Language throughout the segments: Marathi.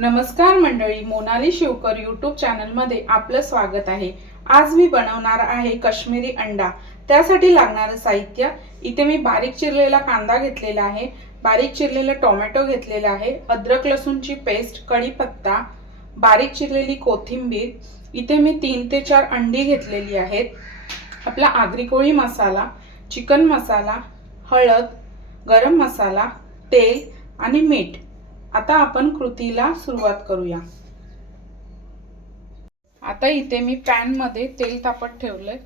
नमस्कार मंडळी मोनाली शिवकर यूट्यूब चॅनलमध्ये आपलं स्वागत आहे. आज मी बनवणार आहे कश्मीरी अंडा. त्यासाठी लागणारं साहित्य. इथे मी बारीक चिरलेला कांदा घेतलेला आहे. बारीक चिरलेला टोमॅटो घेतलेला आहे. अद्रक लसूणची पेस्ट कढीपत्ता बारीक चिरलेली कोथिंबीर. इथे मी तीन ते चार अंडी घेतलेली आहेत. आपला आगरी कोळी मसाला चिकन मसाला हळद गरम मसाला तेल आणि मीठ. आता आपण कृतीला सुरुवात करूया. आता इथे मी पॅनमध्ये तेल तापत ठेवलंय.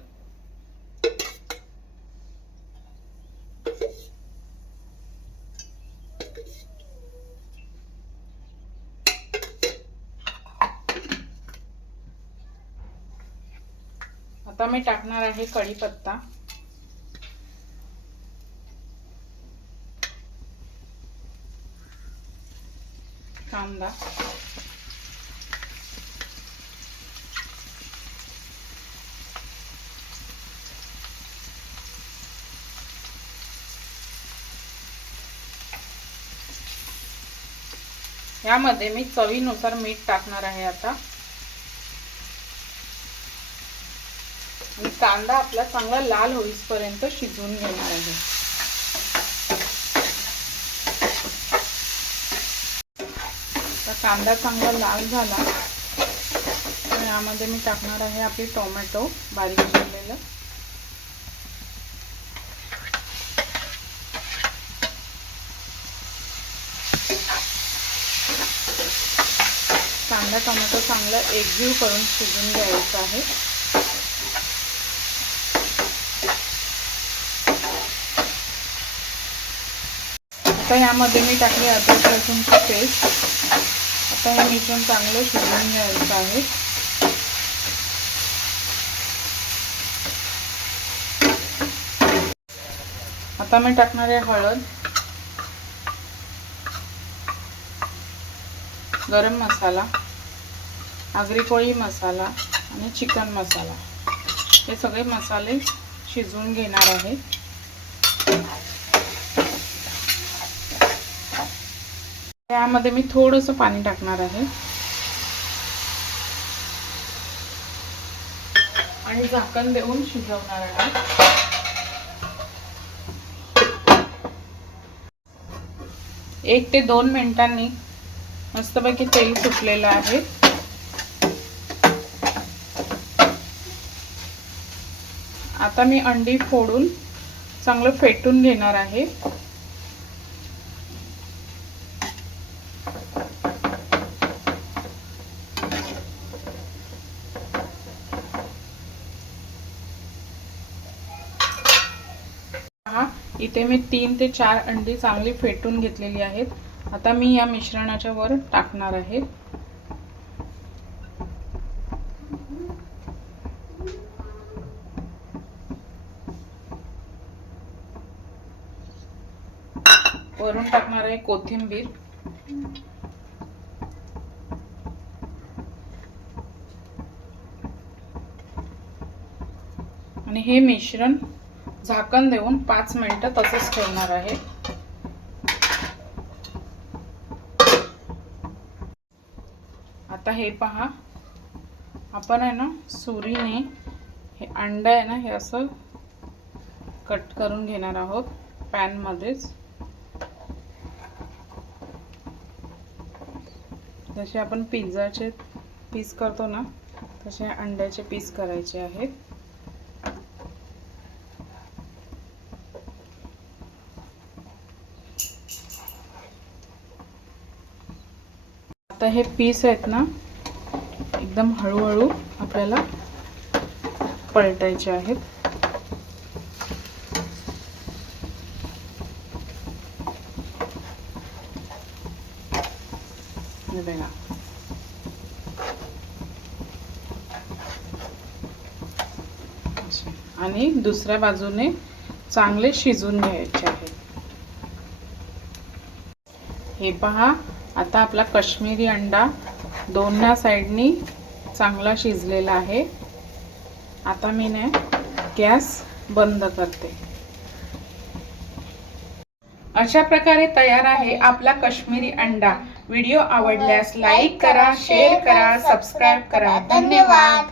आता मी टाकणार आहे कढीपत्ता. कांदा यामध्ये मी चवीनुसार मीठ टाकणार आहे आता. आणि कांदा आपला चांगला लाल होईपर्यंत शिजवून घेणार आहे. कांदा चांगला लाल झाला. तर यामध्ये मी टाकणार आहे आपली टोमॅटो बारीक झालेलं कांदा टोमॅटो चांगला एकजीव करून शिजून घ्यायचं आहे. आता यामध्ये मी टाकली अद्रक लसूणची पेस्ट. आता हे मिश्रण चांगलं शिजवून घ्यायचं आहे. आता मी टाकणार आहे हळद. गरम मसाला आगरी कोळी मसाला आणि चिकन मसाला. हे सगळे मसाले शिजवून घेणार आहे. त्यामध्ये मी थोडंसं पाणी टाकणार आहे. आणि झाकण देऊन शिजवणार आहे. एक ते दोन मिनिटांनी मस्तपैकी तेल सुटलेलं आहे. आता मी अंडी फोडून चांगलं फेटून घेणार आहे. इथे मी तीन ते चार अंडी चांगली फेटून घेतलेली आहेत. आता मी या मिश्रणाच्या वर टाकणार आहे. वरून टाकणार आहे कोथिंबीर. आणि हे मिश्रण झाकण देऊन पाच मिनिटं तसंच ठेवणार आहे. आता हे पहा. आपण आहे ना सुरीने हे अंड आहे ना हे असं कट करून घेणार आहोत पॅनमध्येच. जसे आपण पिझ्झाचे पीस करतो ना तसे अंड्याचे पीस करायचे आहेत. आता हे पीस आहेत ना एकदम हळूहळू आपल्याला पलटायचे आहेत. बघा. आणि दुसऱ्या बाजूने चांगले शिजून घ्यायचे आहेत. हे पहा आता आपला काश्मीरी अंडा दोन्ही साईडनी चांगला शिजलेला आहे. आता मी ने गॅस बंद करते. अशा प्रकारे तयार आहे आपला काश्मीरी अंडा. व्हिडिओ आवडल्यास लाईक करा शेअर करा सबस्क्राईब करा. धन्यवाद.